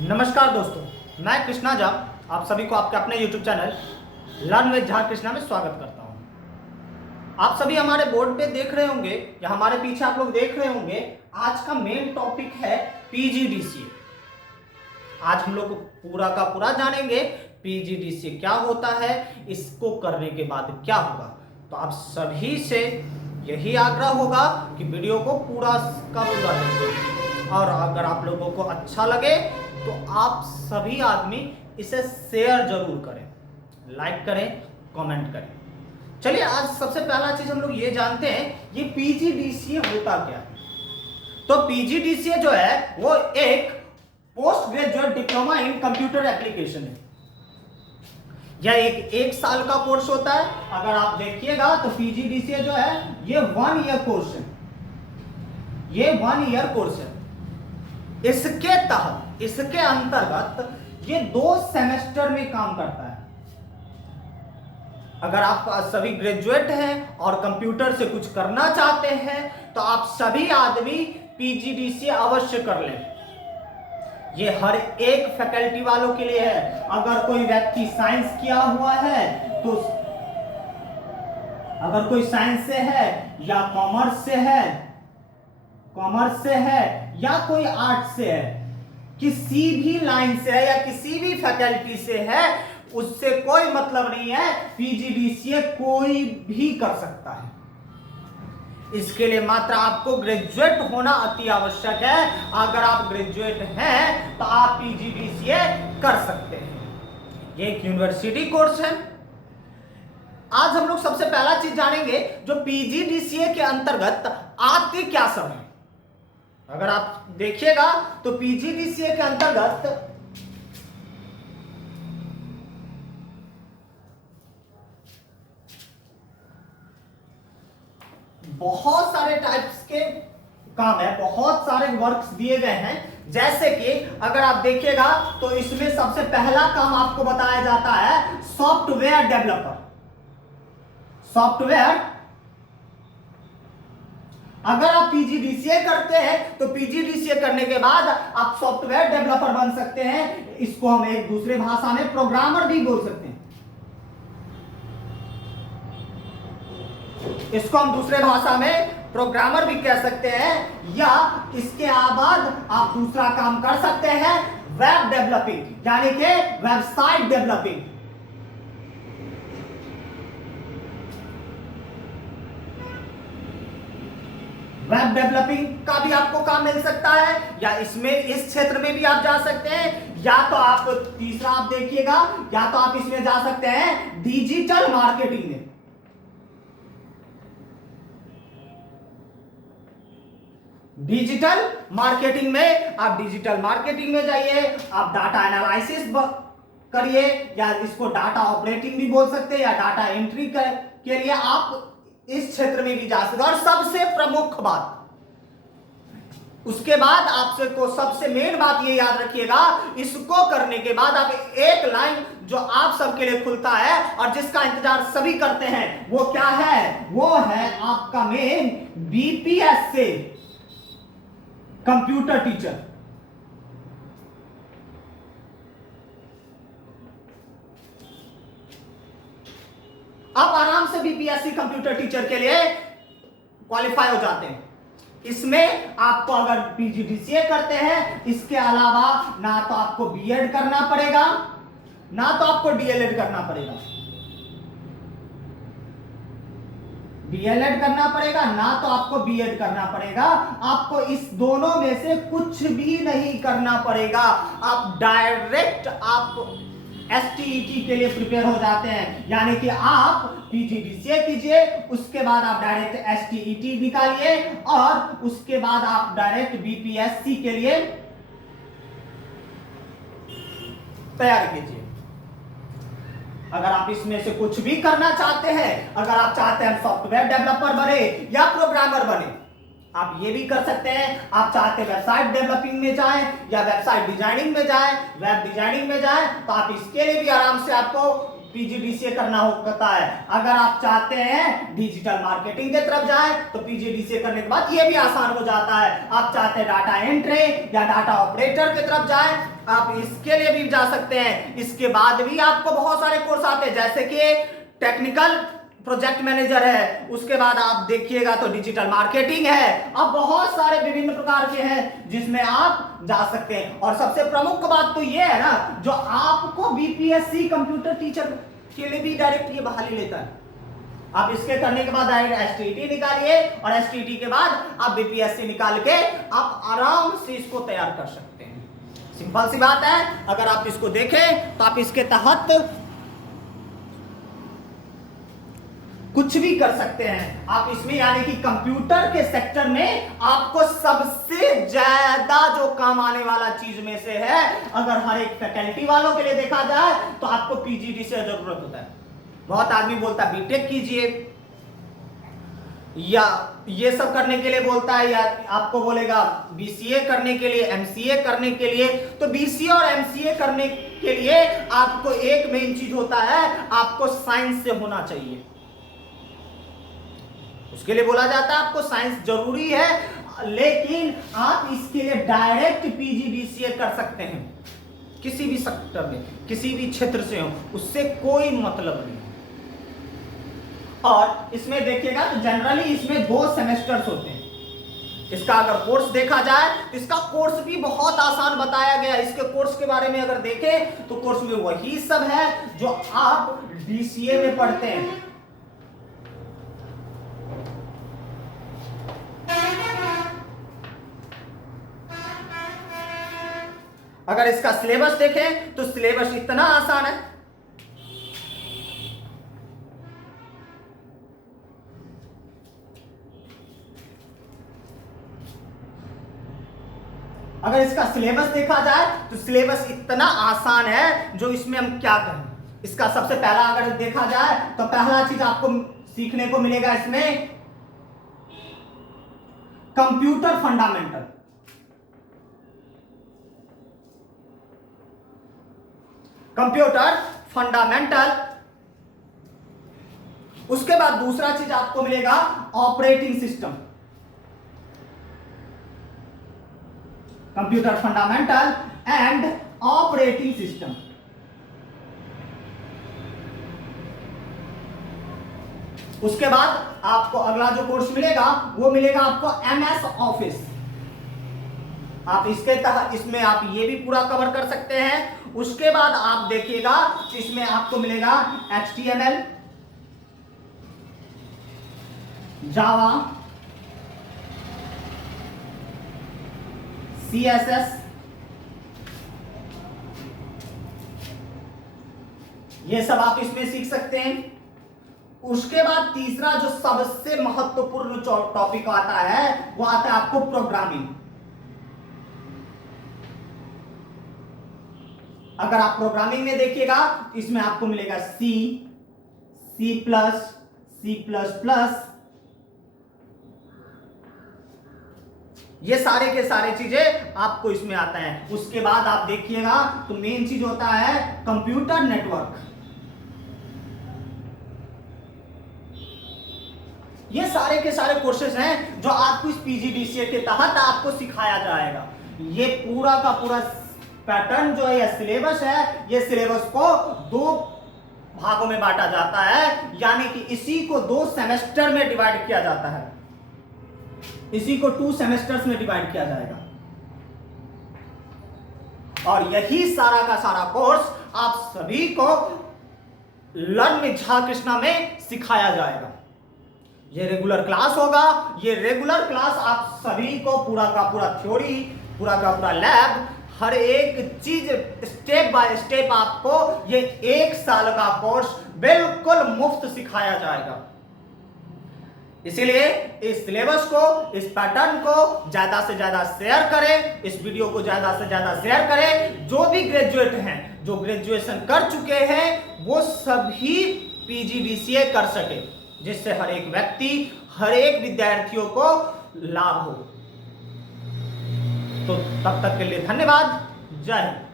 नमस्कार दोस्तों, मैं कृष्णा झा आप सभी को आपके अपने YouTube channel learn with Jha Krishna में स्वागत करता हूं। आप सभी हमारे बोर्ड पे देख रहे होंगे या हमारे पीछे आप लोग देख रहे होंगे। आज का मेन टॉपिक है PGDCA। आज हम लोग पूरा का पूरा जानेंगे PGDCA क्या होता है, इसको करने के बाद क्या होगा। तो आप सभी से यही आग्रह होगा कि वीडियो को पूरा का पूरा देखें, और अगर आप लोगों को अच्छा लगे तो आप सभी आदमी इसे शेयर जरूर करें, लाइक करें, कमेंट करें। चलिए, आज सबसे पहला चीज हम लोग ये जानते हैं, ये PGDCA होता क्या है। तो PGDCA जो है वो एक post graduate diploma in computer application है। यह एक साल का कोर्स होता है। अगर आप देखिएगा तो PGDCA जो है ये 1 ईयर कोर्स है। ये 1 ईयर कोर्स है। इसके तहत, इसके अंतर्गत ये 2 सेमेस्टर में काम करता है। अगर आप सभी ग्रेजुएट हैं और कंप्यूटर से कुछ करना चाहते हैं तो आप सभी आदमी PGDCA अवश्य कर लें। ये हर एक फैकल्टी वालों के लिए है। अगर कोई व्यक्ति साइंस किया हुआ है तो अगर कोई साइंस से है या कॉमर्स से है या कोई आर्ट से है, किसी भी लाइन से है या किसी भी फैकल्टी से है, उससे कोई मतलब नहीं है। PGDCA कोई भी कर सकता है। इसके लिए मात्र आपको ग्रेजुएट होना अति आवश्यक है। अगर आप ग्रेजुएट हैं तो आप PGDCA कर सकते हैं। ये एक यूनिवर्सिटी कोर्स है। आज हम लोग सबसे पहला चीज जानेंगे जो PGDCA के अंतर्गत आते क्या सब है। अगर आप देखिएगा तो PGDCA के अंतर्गत बहुत सारे टाइप्स के काम है, बहुत सारे वर्क्स दिए गए हैं। जैसे कि अगर आप देखिएगा तो इसमें सबसे पहला काम आपको बताया जाता है सॉफ्टवेयर डेवलपर। सॉफ्टवेयर, अगर आप PGDCA करते हैं तो PGDCA करने के बाद आप सॉफ्टवेयर डेवलपर बन सकते हैं। इसको हम एक दूसरे भाषा में प्रोग्रामर भी बोल सकते हैं। इसको हम दूसरे भाषा में प्रोग्रामर भी कह सकते हैं। या इसके बाद आप दूसरा काम कर सकते हैं वेब डेवलपिंग, यानी कि वेबसाइट डेवलपिंग। वेब डेवलपिंग का भी आपको काम मिल सकता है, या इसमें इस क्षेत्र में भी आप जा सकते हैं। या तो आप तीसरा आप देखिएगा, या तो आप इसमें जा सकते हैं डिजिटल मार्केटिंग में। डिजिटल मार्केटिंग में आप डिजिटल मार्केटिंग में जाइए, आप डाटा एनालिसिस करिए, या इसको डाटा ऑपरेटिंग भी बोल सकते हैं, या डाटा एंट्री के लिए आप इस क्षेत्र में भी जा सकते। और सबसे प्रमुख बात, उसके बाद आपसे को सबसे मेन बात ये याद रखिएगा, इसको करने के बाद आप एक लाइन जो आप सबके लिए खुलता है और जिसका इंतजार सभी करते हैं, वो क्या है? वो है आपका मेन BPS से कंप्यूटर टीचर। आप आराम से BPSC कंप्यूटर टीचर के लिए क्वालिफाई हो जाते हैं। इसमें आपको अगर PGDCA करते हैं, इसके अलावा ना तो आपको B.Ed करना पड़ेगा, ना तो आपको DLED करना पड़ेगा। DLED करना पड़ेगा, ना तो आपको B.Ed करना पड़ेगा। आपको इस दोनों में से कुछ भी नहीं करना पड़ेगा। आप डायरेक्ट आप STET के लिए प्रिपेयर हो जाते हैं। यानी कि आप PGDCA कीजिए, उसके बाद आप डायरेक्ट STET निकालिए, और उसके बाद आप डायरेक्ट BPSC के लिए तैयारी कीजिए। अगर आप इसमें से कुछ भी करना चाहते हैं, अगर आप चाहते हैं सॉफ्टवेयर डेवलपर बने या प्रोग्रामर बने, आप ये भी कर सकते हैं। आप चाहते हैं वेबसाइट डेवलपिंग में जाएं या वेबसाइट डिजाइनिंग में जाएं, वेब डिजाइनिंग में जाएं, तो आप इसके लिए भी आराम से आपको PGDCA करना होता है। अगर आप चाहते हैं डिजिटल मार्केटिंग की तरफ जाएं तो PGDCA करने के बाद ये भी आसान हो जाता है। आप चाहते हैं डाटा एंट्री या डाटा ऑपरेटर की तरफ जाएं, आप इसके लिए भी जा सकते हैं। इसके बाद भी आपको बहुत सारे कोर्स आते हैं, जैसे कि टेक्निकल प्रोजेक्ट मैनेजर है, उसके बाद आप देखिएगा तो डिजिटल मार्केटिंग है, अब बहुत सारे विभिन्न प्रकार के हैं जिसमें आप जा सकते हैं। और सबसे प्रमुख बात तो ये है ना, जो आपको बीपीएससी कंप्यूटर टीचर के लिए भी डायरेक्ट ये बहाली लेता है। आप इसके करने के बाद डायरेक्ट एसटीटी निकालिए और एसटीटी के बाद आप बीपीएससी निकाल के आप आराम से इसको तैयार कर सकते हैं। सिंपल सी बात है, अगर आप इसको देखें तो आप इसके तहत कुछ भी कर सकते हैं। आप इसमें यानी कि कंप्यूटर के सेक्टर में आपको सबसे ज्यादा जो काम आने वाला चीज में से है, अगर हर एक फैकल्टी वालों के लिए देखा जाए तो आपको पीजीडी से जरूरत होता है। बहुत आदमी बोलता है बीटेक कीजिए या ये सब करने के लिए बोलता है, या आपको बोलेगा बीसीए करने के लिए, एमसीए करने के लिए। तो बीसीए और एमसीए करने के लिए आपको एक मेन चीज होता है, आपको साइंस से होना चाहिए। उसके लिए बोला जाता है आपको साइंस जरूरी है, लेकिन आप इसके लिए डायरेक्ट पीजीडीसीए कर सकते हैं। किसी भी सेक्टर में, किसी भी क्षेत्र से हो, उससे कोई मतलब नहीं। और इसमें देखिएगा तो जनरली इसमें 2 सेमेस्टर्स होते हैं। इसका अगर कोर्स देखा जाए तो इसका कोर्स भी बहुत आसान बताया गया है। इसके कोर्स के बारे में अगर देखें तो कोर्स में वही सब है जो आप डीसीए में पढ़ते हैं। अगर इसका सिलेबस देखें तो सिलेबस इतना आसान है, अगर इसका सिलेबस देखा जाए तो सिलेबस इतना आसान है जो इसमें हम क्या करें। इसका सबसे पहला अगर देखा जाए तो पहला चीज आपको सीखने को मिलेगा इसमें कंप्यूटर फंडामेंटल। Computer fundamental. उसके बाद दूसरा चीज आपको मिलेगा operating system. Computer fundamental and operating system. उसके बाद आपको अगला जो कोर्स मिलेगा वो मिलेगा आपको एमएस ऑफिस। आप इसके तहत इसमें आप ये भी पूरा कवर कर सकते हैं। उसके बाद आप देखिएगा इसमें आपको मिलेगा HTML, जावा, CSS, ये सब आप इसमें सीख सकते हैं। उसके बाद तीसरा जो सबसे महत्वपूर्ण टॉपिक आता है वो आता है आपको प्रोग्रामिंग। अगर आप प्रोग्रामिंग में देखिएगा इसमें आपको मिलेगा सी, C++, ये सारे के सारे चीजें आपको इसमें आता है। उसके बाद आप देखिएगा तो मेन चीज होता है कंप्यूटर नेटवर्क। ये सारे के सारे कोर्सेज हैं जो आपको इस पीजीडीसीए के तहत आपको सिखाया जाएगा। ये पूरा का पूरा पैटर्न जो है, यह सिलेबस है, ये सिलेबस को 2 भागों में बांटा जाता है, यानी कि इसी को 2 सेमेस्टर में डिवाइड किया जाता है। इसी को 2 सेमेस्टर्स में डिवाइड किया जाएगा और यही सारा का सारा कोर्स आप सभी को लर्न विद झा कृष्णा में सिखाया जाएगा। ये रेगुलर क्लास होगा। ये रेगुलर क्लास आप सभी को पूरा का पूरा थ्योरी, पूरा का पूरा लैब, हर एक चीज स्टेप बाय स्टेप आपको ये 1 साल का कोर्स बिल्कुल मुफ्त सिखाया जाएगा। इसीलिए इस सिलेबस को, इस पैटर्न को ज्यादा से ज्यादा शेयर करें, इस वीडियो को ज्यादा से ज्यादा शेयर करें। जो भी ग्रेजुएट हैं, जो ग्रेजुएशन कर चुके हैं, वो सभी पीजीडीसीए कर सके, जिससे हर एक व्यक्ति, हर एक विद्यार्थियों को लाभ हो। तो तब तक के लिए धन्यवाद। जय हिंद।